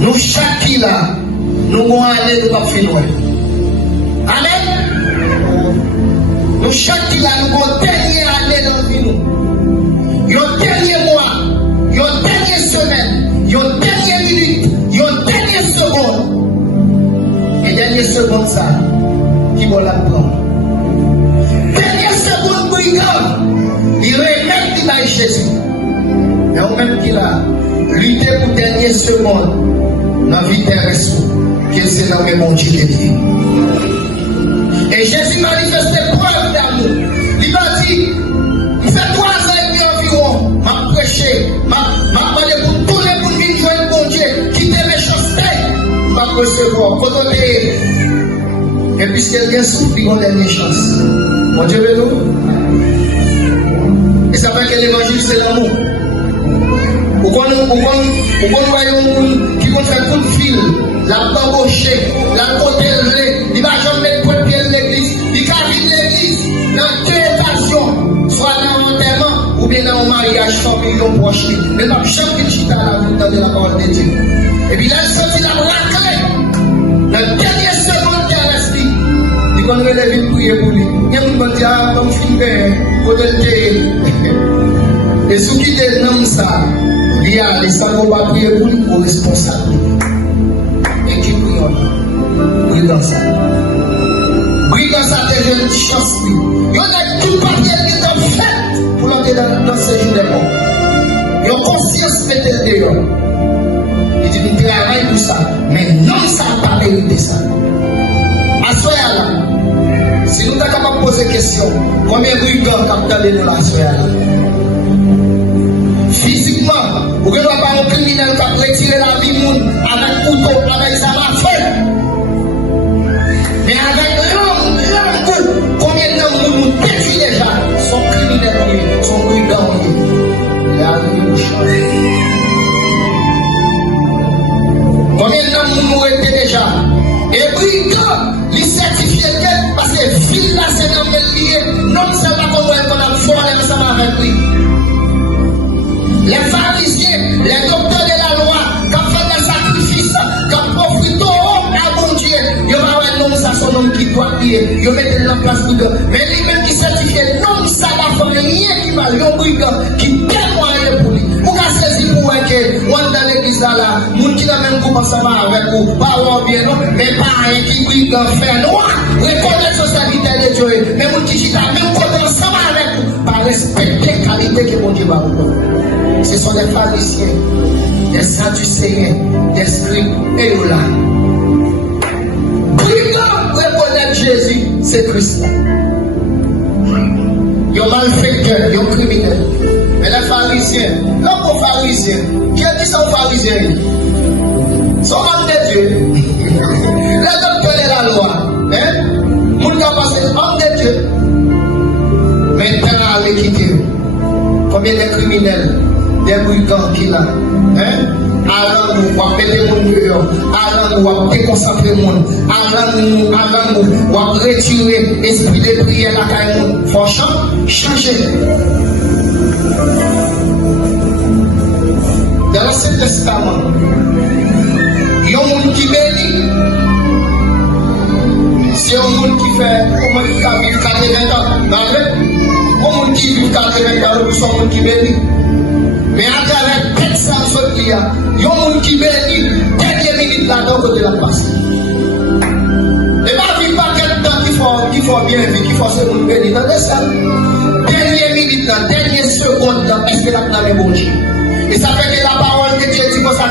Nous chaque qui là, nous allons aller nous pas finir. Amen. Nous chaque qui là, nous allons dernière année dans la vie nous. Yon dernier mois, yon dernière semaine, yon dernière minute, yon dernière seconde. Et dernière seconde ça, qui va la prendre. Dernière seconde brigade, il remet qui va Jésus. Mais au même qu'il a lutté pour dernière seconde dans la vie terrestre, que c'est dans le monde Dieu qui est. Et Jésus manifestait preuve d'amour. Il m'a dit, il fait 3 ans et demi environ, m'a prêché, m'a parlé pour tous les bons vivre le bon Dieu, quitter les choses, m'a recevoir, cototer. Et puisqu'elle vient souffrir, on a dernière chance. Mon Dieu veut nous. Et ça fait que l'évangile c'est l'amour. Pourquoi nous voyons qui vont faire coup de fil, la bambocher, la protéger, il va jamais mettre point de pied de l'église, il va vivre l'église dans 2 occasions, soit dans l'enterrement ou bien dans un mariage familial proche. Mais la jamais chita la route de la parole de Dieu. Et puis là, il sortit la raclée. La dernière seconde qu'elle reste, il va nous lever de prier pour lui. Il y a un petit ah, comme film, pour le et ceux qui dénoncent ça, il y a les salons qui vont prier pour lui pour responsable. Et qui prie brigand ça. Brigand ça, c'est une chance. Il y en a tout papier qui est fait pour l'entrer dans ce jour de mort. Ils ont conscience de mettre le dehors. Il dit, il travaille pour ça. Mais non, ça n'a pas mérité ça. À ce là, si nous sommes capables de poser la question, combien de brigands captent nous là à ce là? Physiquement, vous ne pouvez pas un criminel qui a retiré la vie avec couteau, avec sa mafia. Mais avec l'homme, combien d'hommes nous détruisent déjà? Son criminel, son brigand, il a arrivé au champ. Combien d'hommes nous étaient déjà? Et brigand, il certifie qu'elle, parce que ville là, c'est dans le lié, non seulement qu'on a volé ensemble avec lui. Les pharisiens, les docteurs de la loi, qui ont fait des sacrifices, qui ont profité à bon Dieu, ils ont un nom, ça son nom qui doit prier, ils mettent en place pour eux. Mais lui-même qui certifie, non, ça va faire rien qui va, il y a un brigand qui témoigne pour lui. Vous avez saisi pour vous que, on dans l'église là, moun qui n'a même pas ensemble avec vous, pas bien non, mais pas un qui brigand fait noir, reconnaître socialité de Dieu, mais moun qui n'a même pas ensemble avec vous, pas respecter la qualité que mon Dieu va vous. Ce sont des pharisiens, des sadducéens, des scribes et là. Brigand reconnaître Jésus, c'est Christ. Ils ont malfaiteur, ils ont criminel. Mais les pharisiens, l'homme aux pharisiens, qui a dit ça aux pharisiens? Sont hommes de Dieu. Les docteurs de la loi. Nous avons passé homme de Dieu. Maintenant, avec quitter. Combien de criminels? Des brigands qui là, avant nous, on mettre les gens dehors, avant nous, on déconcentrer les gens, avant nous, on retirer l'esprit de prière à la caille. Il faut changer. Dans l'Ancien Testament, il y a un monde qui bénit. C'est un monde qui fait, comment il fait vivre 80 ans, un monde qui vit 80 ans, c'est un monde qui bénit. Mais à travers tout ça, il y a un monde qui bénit, dernière minute là-dedans, côté la passe. Et pas vivre pas quel temps qu'il faut bien vivre, qu'il faut se monde bénir dans ça. Dernière minute là, dernière seconde là, est-ce que la plan est bon Dieu? Et ça fait que la parole de Dieu dit comme ça,